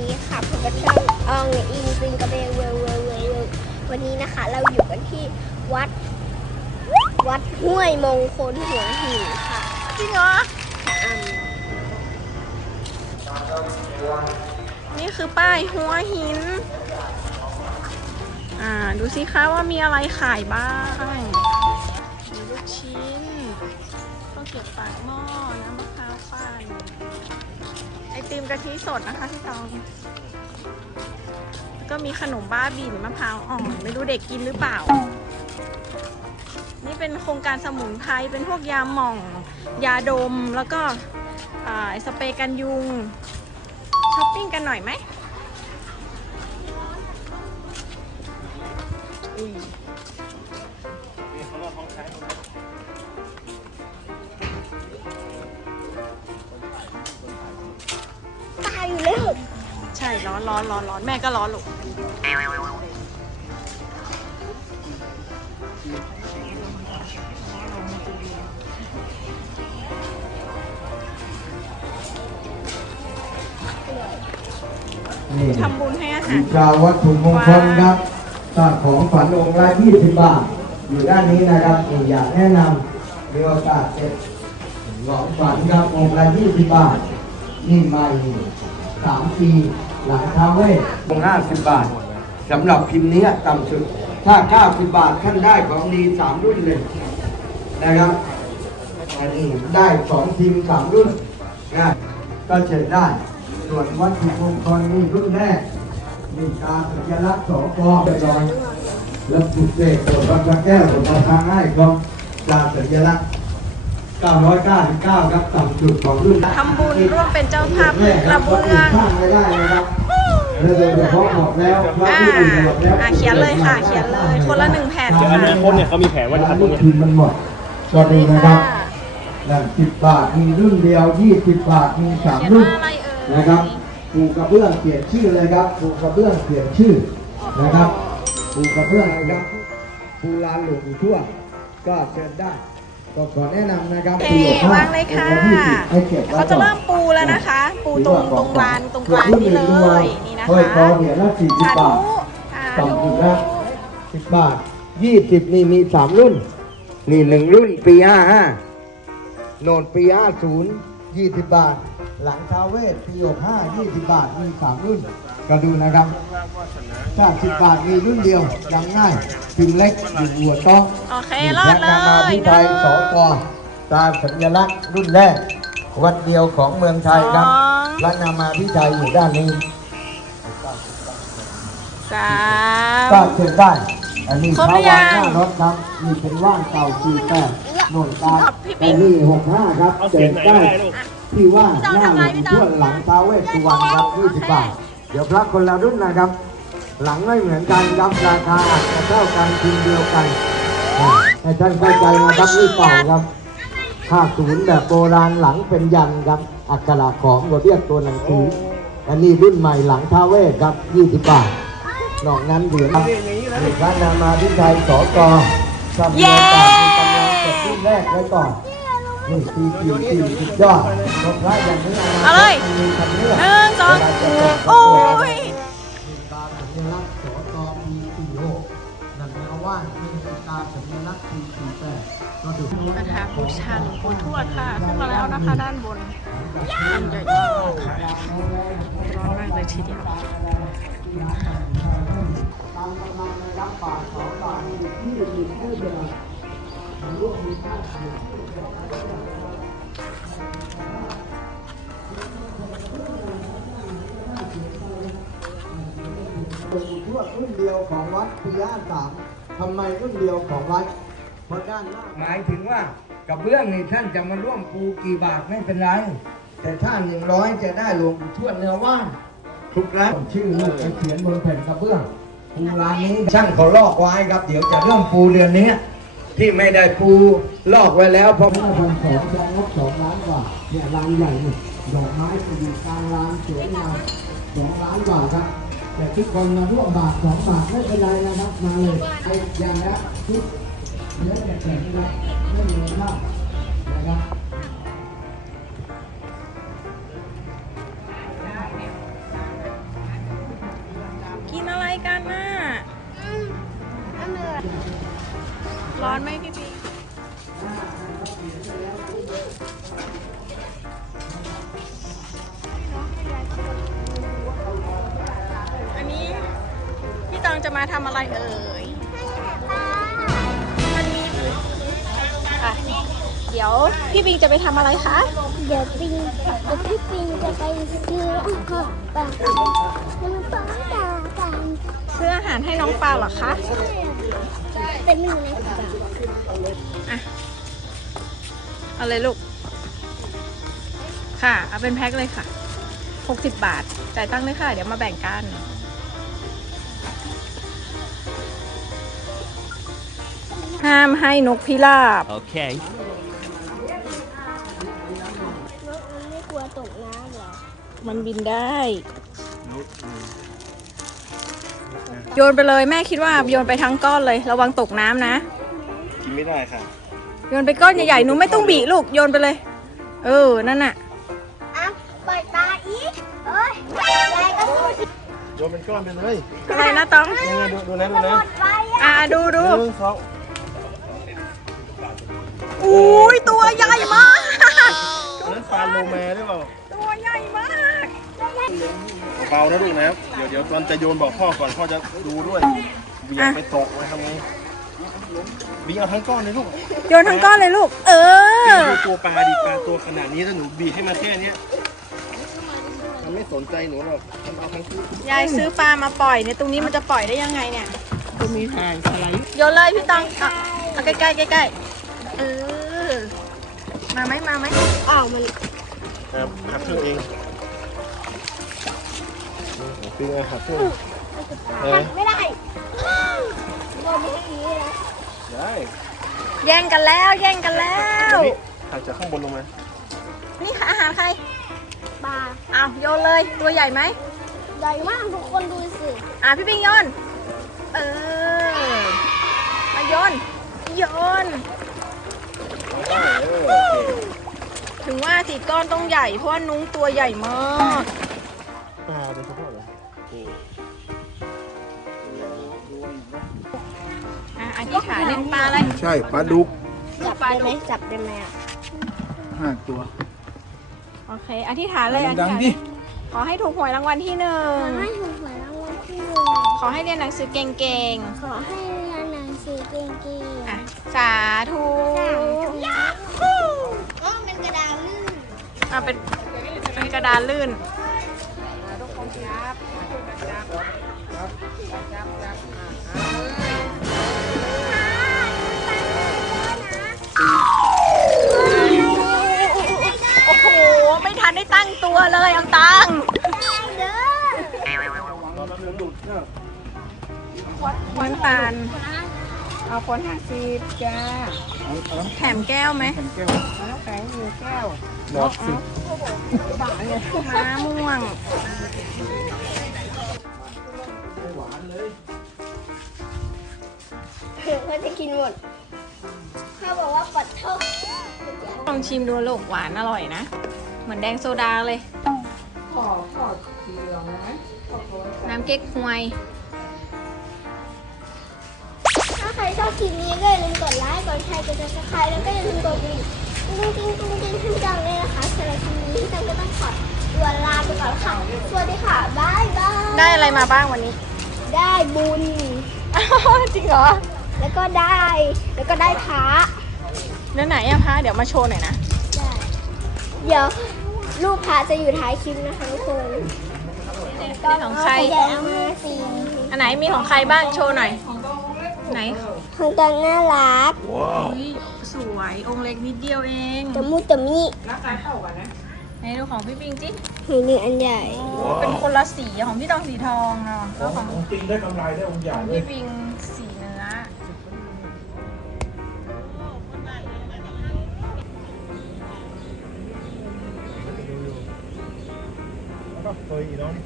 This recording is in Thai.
ดีค่ะพบกับช่องอองอิงซิงกระเบเวเวเวเววันนี้นะคะ เราอยู่กันที่วัด วัดห้วยมงคลหัวหินค่ะจริงเหรออืมนี่คือป้ายหัวหิน อ่า ดูสิคะว่ามีอะไรขายบ้างมีลูกชิ้นข้าวเกรี๊ยวปากหม้อน้ำมะพร้าวปั่น ติมกะทิสดนะคะพี่ตองก็มีขนมบ้าบินมะพร้าวอ่อนไม่รู้เด็กกินหรือเปล่า นี่เป็นโครงการสมุนไพรเป็นพวกยาหม่อง ยาดมแล้วก็อ่าสเปรย์กันยุงช้อปปิ้งกันหน่อยไหมอุ้ย ใช่ร้อนร้อนร้อนร้อนแม่ก็ร้อนลูกนี่ทำบุญให้อาหารกล่าววัตถุมงคลครับตาของฝันองค์ละ20 บาท อยู่ด้านนี้นะครับนี่อยากแนะนำมีโอกาสเจ็ดของฝันครับองค์ละ20 บาท นี่ใหม่สามปี หลังท้าเวทองค์50บาทสำหรับพิมพ์นี้ต่ำสุด ถ้า90บาทท่านได้ของดีสามรุ่นเลยนะครับอันนี้ได้สองทีมสามรุ่นนะก็เชิญได้ ส่วนวัตถุมงคลนี่รุ่นแรกมีตาสัญลักษณ์สองกอไปลอยแล้วปลุกเสกตัวพระแก้วตัวพระทางให้ก็ตาสัญลักษณ์ 999 ครับต่ำสุดของรุ่นทำบุญร่วมเป็นเจ้าภาพแรกกคระรับเบื้องสร้างไม่ได้นะครับแล้วโดยเฉพาะบอกแล้วว่าอ่าที่อื่นบอกแล้วอ่าเขียนเลยค่ะ เขียนเลย คนละหนึ่งแผ่นเดี๋ยวอันนี้ค่ะครบเนี่ยเขามีแผนไว้จะอันทำตรนี้งเนี้ยคืนมันหมดก็ดีนะครับนั่นสิบบาทมีรุ่นเดียวยี่สิบบาทมีสามเขียนรุ่นว่าอะไรเอ่ยนะครับปูกระเบื้องเปลี่ยนชื่อเลยครับปูกระเบื้องเปลี่ยนชื่อนะครับปูกระเบื้องนะครับปูลานหลวงปู่ทั่ว ก็เชิญได้ ก็ขอแนะนำนะครับโอเคปีหกห้วางเลยค่ะองที่สิบให้เก็บไว้เขาจะก่อนเริ่มปูแล้วนะคะ ปูตรงตรงลานตรงกลางนี่เลยนี่นะถ้วยคะคอเหรียญละสี่สิบสาบาธุทสาต่ำธุสุดละสิบบาทยี่สิบนี่มีสามรุ่น นี่หนึ่งรุ่นปีห้าห้าโนนปีห้าศูนย์ยี่สิบบาท หลังท้าวเวทปีหกห้ายี่สิบบาทมีสามรุ่น ก็ดูนะครับถ้าสิบบาทมีรุ่นเดียวยังง่ายพิมพ์เล็กอยู่หัวโต๊ะโอเครอดเลและนามาพิยไทยสกตามสัญลักษณ์รุ่นแรก วัดเดียวของเมืองไทยครับและนามาพิไทยอยู่ด้านนี้สามก็เชิญได้อันนี้ครบพหรืระอยัวางงหน้ารถครับนี่เป็นว่างเก่าสี่แปดโน่นตาครับพี่ปิ๊แต่กนี่หกห้าครับเอาเจเสียนงไหนได้ก็ได้ลูกที่ว่างหน้าหลวงพ่อหลังท้าวเวสสุวรรณครับยี่สิบบาท เดี๋ยวพระคนละรุ่นนะครับ หลังไม่เหมือนกันครับราคาอาจจะเท่ากันพิมพ์เดียวกันอ่ให้ท่านเข้าใจนะครับนี่เก่าครับ50แบบโบราณหลังเป็นยันครับ อักขระของหัวเรียกตัวหนังสืออันนี้รุ่นใหม่หลังท้าเวสครับ20บาทนอกนั้นเหลือครับพระนามาพิไทยสกทำเย้โอกามกำลังเก็บรุ่นแรกไว้ก่อน นี่ปีปีปีสุดยอดเพราะพระอย่างนี้เอาเลยมันมีคำเลือกหนึ่งสองเวลาจะเก็บโอ้ยมีการสัญลักษณ์สกปีสี่หกนั่นแปลว่ามีการสัญลักษณ์ปีสี่แปดก็ดูกระถางบูชาหลวงปู่ทวดค่ะขึ้นมาแล้วนะคะด้านบนอันใหญ่มากค่ะร้อนมากเลยทีเดียวตามกำลังในรับบาทสองบาทที่มีผู้เดียวร่วมมีค่าเสีย เป็นทั่วรุ่นเดียวของวัดปีห้าสามทำไมรุ่นเดียวของวัดเพราะด้านหน้าหมายถึงว่ากับเบื้องนี่ท่านจะมาร่วมปูกี่บาทไม่เป็นไร แต่ถ้าหนึ่งร้อยจะได้หลวงปู่ทวดเนื้อว่านทุกร้านชื่อลูกไปเขียนบนแผ่นกระเบื้องปูร้านนี้ช่างเขาลอกไว้ครับ เดี๋ยวจะเริ่มปูเดือนนี้ ที่ไม่ได้ปูลอกไว้แล้วเพราะว่าผมขอจะงบสองล้านกว่าเนี่ยร้านใหญ่นี่ดอกไม้จะอยู่กลางร้านสวยงามสองล้านกว่าครับแต่ทุกคนมาร่วมบาทสองบาทไม่เป็นไรนะครับมาเลยไอ้อย่างนะทุกเนื้อแข็งนะไม่มีมาก จะมาทำอะไรเอ่ยมันมีอะเดี๋ยวพี่ปิงจะไปทำอะไรคะ เดี๋ยวปิงเดี๋ยวพี่ปิงจะไปซื้ออาหารปลาน้ำปลาตากันซื้ออาหารให้น้องปลาเหรอคะ เป็นหนึ่งในสามอะ เอาเลยลูก ค่ะ เอาเป็นแพ็คเลยค่ะ 60 บาทจ่ายตั้งค์เลยค่ะ เดี๋ยวมาแบ่งกัน ห้ามให้นกพิราบ Okay. รถมันไม่กลัวตกน้ำเหรอมันบินได้ โยนไปเลยแม่คิดว่าโยนไปทั้งก้อนเลย ระวังตกน้ำนะ กินไม่ได้ค่ะ โยนไปก้อนใหญ่ๆหนูไม่ต้องบีลูกโยนไปเลย เออ นั่นน่ะ อะปล่อยปลาอีกเอ้ยยายก็สู้สิโยนเป็นก้อนไปเลยอะไรนะต้อง นี่ไงดูดูนะดูหมนะดไปอะ อ่าดูดูหนึ่งสอง อุ้ยตัวใหญ่มาก นั่นปลาโลแมหรือเปล่า ตัวใหญ่มากเบานะลูกนะ เดี๋ยวเดี๋ยวตอนจะโยนบอกพ่อก่อนพ่อจะดูด้วยเบี่ยงไปตกไว้ทำไงบีเอาทั้งก้อนเลยลูกโยนทั้งก้อนเลยลูก เออ ดูตัวปลาดิปลาตัวขนาดนี้ถ้าหนูบีให้มาแค่เนี้ยมันไม่สนใจหนูหรอกมันเอาทั้งคู่ยายซื้อปลามาปล่อยเนี่ยตรงนี้มันจะปล่อยได้ยังไงเนี่ย ก็มีทางอะไรโยนเลยพี่ตองเอาเอาใกล้ๆใกล้ๆเออ มาไหมมาไหมอ้าวมันครับหักเครื่องเองคือหักเครื่องเออไม่ได้โดนไม่ดีนะได้แย่งกันแล้ว แย่งกันแล้วนี่หักจากข้างบนลงมานี่ค่ะอาหารใครปลาเอาวโยนเลยตัวใหญ่ไหมใหญ่มากทุกคนดูสิอะพี่ปิงโยนเออมาโยนโยน ถึงว่าสีก้อนต้องใหญ่ เพราะว่านุ้งตัวใหญ่มากปลาโดยเฉพาะเหรออะอธิษฐาเล่นปลาอะไรใช่ปลาดุกจับได้ไหมจับได้ไหมอะห้าตัวโอเคอธิษฐานเลยอธิษดังฐานดิขอให้ถูกหวยรางวัลที่หนึ่งขอให้ถูกหวยรางวัลที่หนึ่งขอให้เรียนหนังสือเก่งขอให้เรียนหนังสือเก่งๆอะสาธุๆยาฮูอ๋อเป็นกระดาษลื่น อะเป็นเป็นกระดานลื่นโอ้โห ไม่ทันได้ตั้งตัวเลยอังตังเด้อวันตาล เอาคนห้าสิบจ้าแถมแก้วไหมแก้วหลอดสิบม้าม่วง เขาจะกินหมดเขาบอกว่าปัดเท่าลองชิมดูลูกหวานอร่อยนะ เหมือนแดงโซดาเลยน้ำเก๊กฮวย รชอบคลิปนี้ก็อย่าลืมกดไลค์ กดแชร์ กดซับสไครต์แล้วก็อย่าลืมกดกระดิ่งกุ้งกิ้งกุ้งกิ้งขึ้นจังเลยนะคะสำหรับคลิปนี้ที่จังก็ต้องขอตัวลาไปก่อนค่ะ สวัสดีค่ะ บ๊ายบาย ได้อะไรมาบ้างวันนี้ ได้บุญ จริงเหรอ แล้วก็ได้ แล้วก็ได้พระเนื้อไหนอะคะเดี๋ยวมาโชว์หน่อยนะ ได้เดี๋ยวรูปพระจะอยู่ท้ายคลิปนะคะทุกคนนี่ของใคร เอามาสิอันไหนมีของใครบ้างโชว์หน่อย ไหนของตังน่ารักอุ๊ยสวยองค์เล็กนิดเดียวเองตะมุตะมิไหนดูของพี่ปิงจิหือหนึ่งอันใหญ่เป็นคนละสีของพี่ตองสีทองเนาะแล้วของปิงได้กำไรได้องค์ใหญ่ของเลยพี่ปิงสีเนื้อก็เคยอีกแล้วนี่